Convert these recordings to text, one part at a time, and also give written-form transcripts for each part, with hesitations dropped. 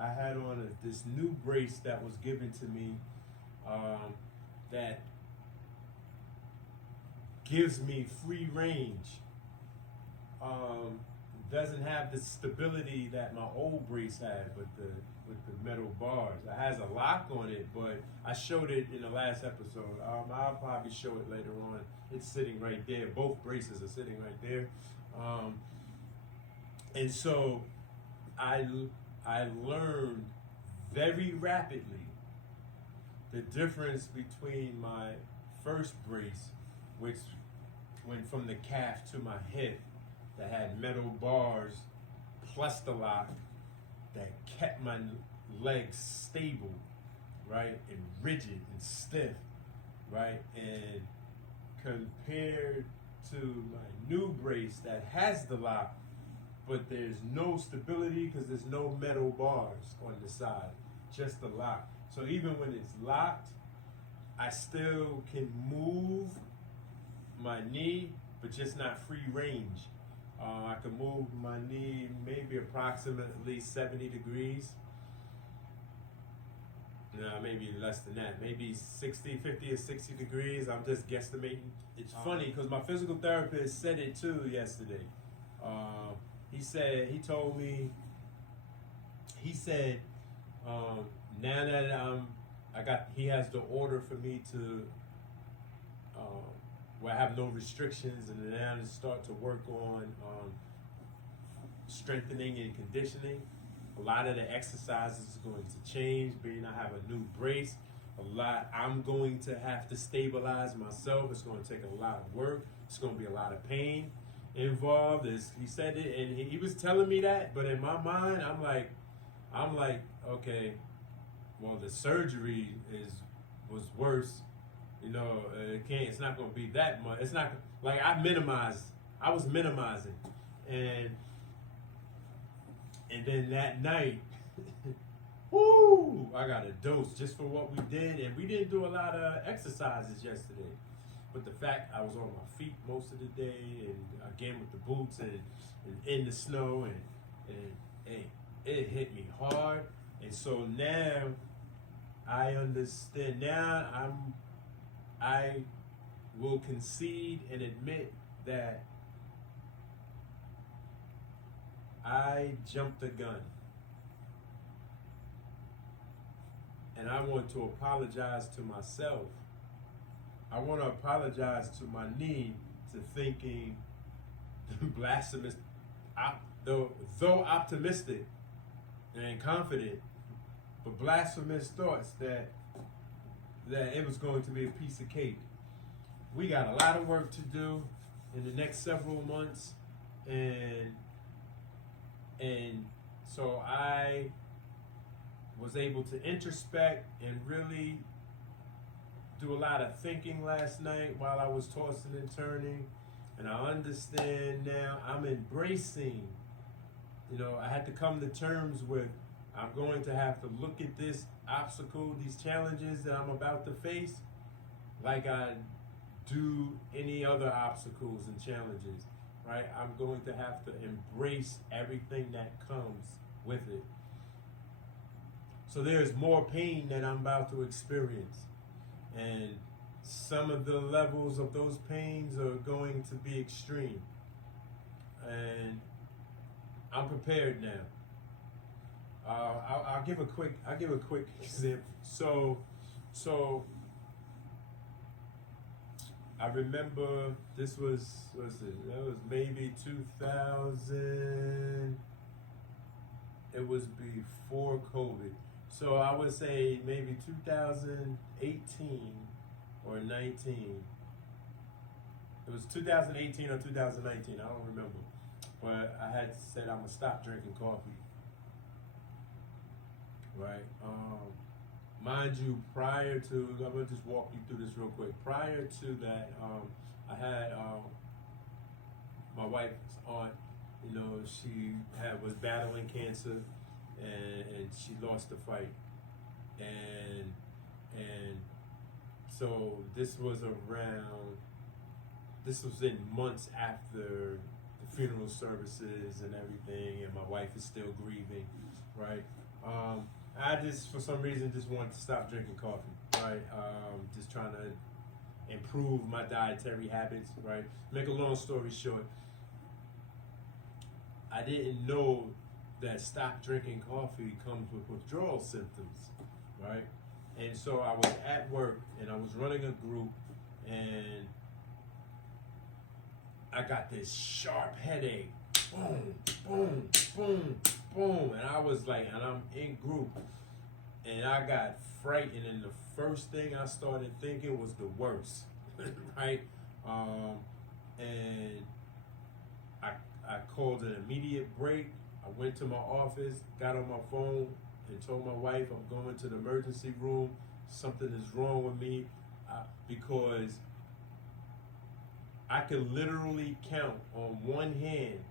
I had on this new brace that was given to me that gives me free range. Doesn't have the stability that my old brace had with the metal bars. It has a lock on it, but I showed it in the last episode. I'll probably show it later on. It's sitting right there. Both braces are sitting right there. And so I learned very rapidly the difference between my first brace, which went from the calf to my hip, that had metal bars plus the lock that kept my legs stable, right, and rigid and stiff, right, and compared to my new brace that has the lock, but there's no stability because there's no metal bars on the side, just the lock. So even when it's locked, I still can move my knee, but just not free range. I can move my knee maybe approximately 70 degrees. No, maybe less than that. Maybe 50 or 60 degrees. I'm just guesstimating. It's funny because my physical therapist said it too yesterday. He said, now that he has the order for me to, where I have no restrictions, and now to start to work on strengthening and conditioning. A lot of the exercises is going to change, being I have a new brace. I'm going to have to stabilize myself. It's going to take a lot of work. It's going to be a lot of pain involved. He said it, and he was telling me that, but in my mind, I'm like, okay, well, the surgery was worse. You know, it's not going to be that much. It's not like I was minimizing, and then that night, whoo, I got a dose just for what we did, and we didn't do a lot of exercises yesterday. But the fact I was on my feet most of the day, and again with the boots and in the snow, and it hit me hard. And so now I understand. Now I will concede and admit that I jumped the gun. And I want to apologize to myself. I want to apologize to my knee to thinking blasphemous, though optimistic and confident, but blasphemous thoughts that it was going to be a piece of cake. We got a lot of work to do in the next several months, and so I was able to introspect and really do a lot of thinking last night while I was tossing and turning, and I understand now. I'm embracing, I had to come to terms with, I'm going to have to look at this obstacle, these challenges that I'm about to face, like I do any other obstacles and challenges, right? I'm going to have to embrace everything that comes with it. So there's more pain that I'm about to experience. And some of the levels of those pains are going to be extreme. And I'm prepared now. I'll give a quick example. So I remember that was maybe 2000. It was before COVID. So I would say maybe 2018 or 19. It was 2018 or 2019, I don't remember. But I had said I'm gonna stop drinking coffee. Right? Mind you, prior to, I'm gonna just walk you through this real quick. Prior to that, I had my wife's aunt, she was battling cancer, and she lost the fight, and so this was in months after the funeral services and everything, and my wife is still grieving, right? I just, for some reason, just wanted to stop drinking coffee, right? Just trying to improve my dietary habits, right? Make a long story short, I didn't know that stop drinking coffee comes with withdrawal symptoms, right? And so I was at work and I was running a group and I got this sharp headache. Boom, boom, boom, boom. And I was like, and I'm in group and I got frightened. And the first thing I started thinking was the worst, right? And I called an immediate break. I went to my office, got on my phone, and told my wife I'm going to the emergency room. Something is wrong with me because I could literally count on one hand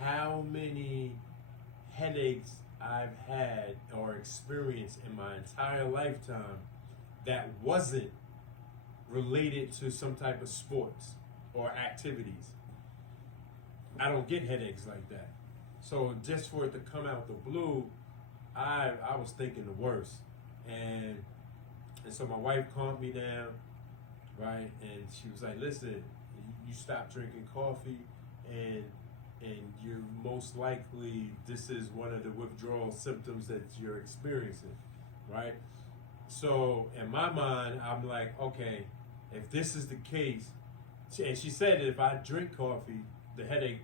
how many headaches I've had or experienced in my entire lifetime that wasn't related to some type of sports or activities. I don't get headaches like that. So just for it to come out the blue, I was thinking the worst. And so my wife calmed me down, right? And she was like, listen, you stop drinking coffee and you're most likely, this is one of the withdrawal symptoms that you're experiencing, right? So in my mind, I'm like, okay, if this is the case, and she said that if I drink coffee, the headache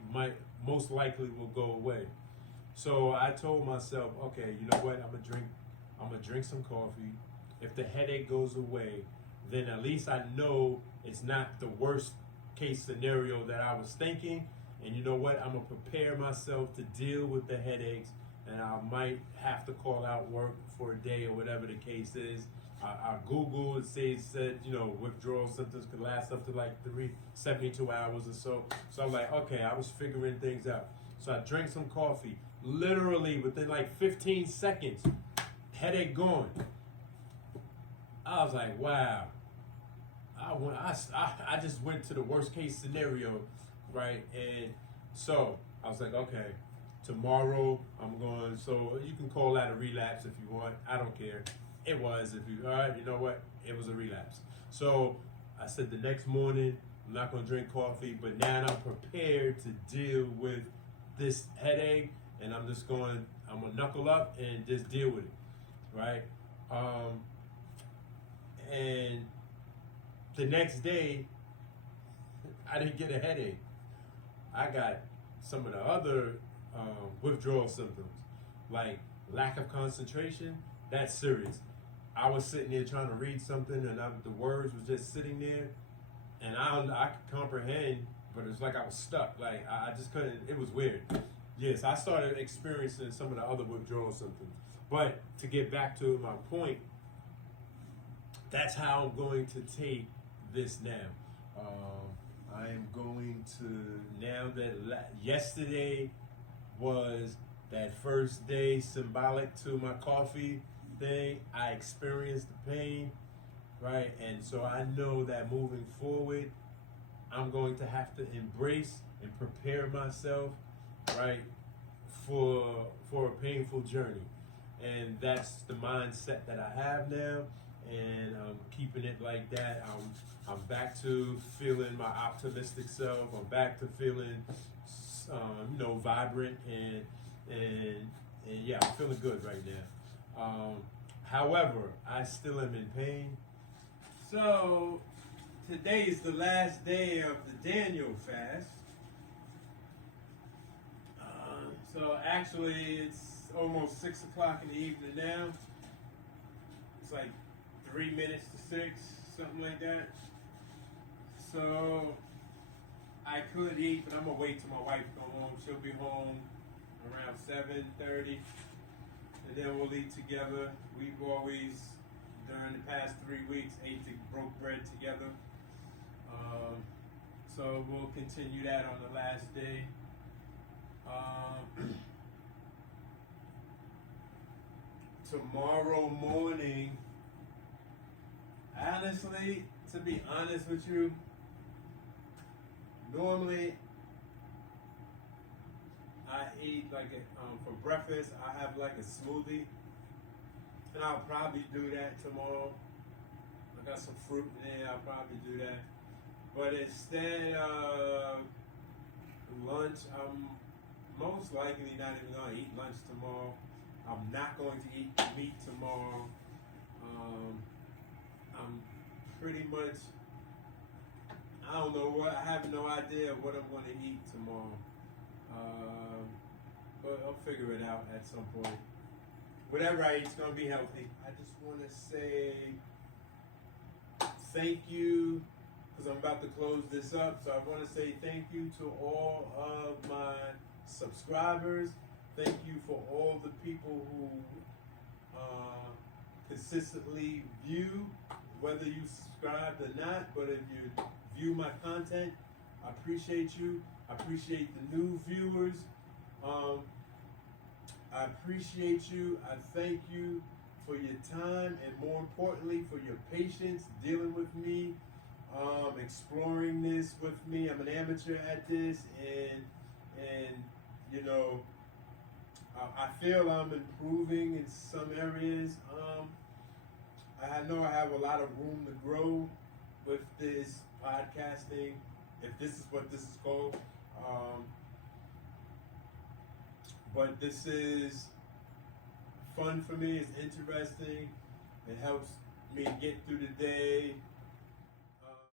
most likely will go away. So I told myself, okay, you know what? I'm gonna drink some coffee. If the headache goes away, then at least I know it's not the worst case scenario that I was thinking. And you know what? I'm gonna prepare myself to deal with the headaches, and I might have to call out work for a day or whatever the case is. I Google and said, you know, withdrawal symptoms could last up to like 72 hours or so. So I'm like, okay, I was figuring things out. So I drank some coffee. Literally within like 15 seconds, headache gone. I was like, wow. I just went to the worst case scenario, right? And so I was like, okay, tomorrow I'm going, so you can call that a relapse if you want. I don't care. It was, all right, you know what? It was a relapse. So I said the next morning, I'm not going to drink coffee, but now I'm prepared to deal with this headache, and I'm going to knuckle up and just deal with it, right? And the next day, I didn't get a headache. I got some of the other withdrawal symptoms, like lack of concentration. That's serious. I was sitting there trying to read something, and the words was just sitting there, and I could comprehend, but it's like I was stuck. Like I just couldn't. It was weird. Yes, I started experiencing some of the other withdrawal symptoms. But to get back to my point, that's how I'm going to take this now. I am going to, now that yesterday was that first day symbolic to my coffee thing, I experienced the pain, right? And so I know that moving forward, I'm going to have to embrace and prepare myself, right, for a painful journey. And that's the mindset that I have now, and I'm keeping it like that. I'm back to feeling my optimistic self. I'm back to feeling, vibrant and yeah, I'm feeling good right now. However, I still am in pain. So today is the last day of the Daniel fast. So actually, it's almost 6 o'clock in the evening now. It's like 3 minutes to 6, something like that. So I could eat, but I'm gonna wait till my wife go home. She'll be home around 7:30, and then we'll eat together. We've always, during the past 3 weeks, broke bread together. So we'll continue that on the last day. Tomorrow morning, honestly, to be honest with you, normally I I eat like for breakfast. I have like a smoothie, and I'll probably do that tomorrow. I got some fruit in there. I'll probably do that. But instead of lunch, I'm most likely not even going to eat lunch tomorrow. I'm not going to eat meat tomorrow. I'm pretty much, I don't know what, I have no idea what I'm going to eat tomorrow. But I'll figure it out at some point. Whatever I eat is going to be healthy. I just want to say thank you, because I'm about to close this up. So I want to say thank you to all of my subscribers. Thank you for all the people who consistently view, whether you subscribed or not. But if you view my content, I appreciate you. I appreciate the new viewers. I appreciate you. I thank you for your time, and more importantly, for your patience dealing with me, exploring this with me. I'm an amateur at this, and you know, I feel I'm improving in some areas. I know I have a lot of room to grow with this podcasting, if this is what this is called. But this is fun for me. It's interesting. It helps me get through the day.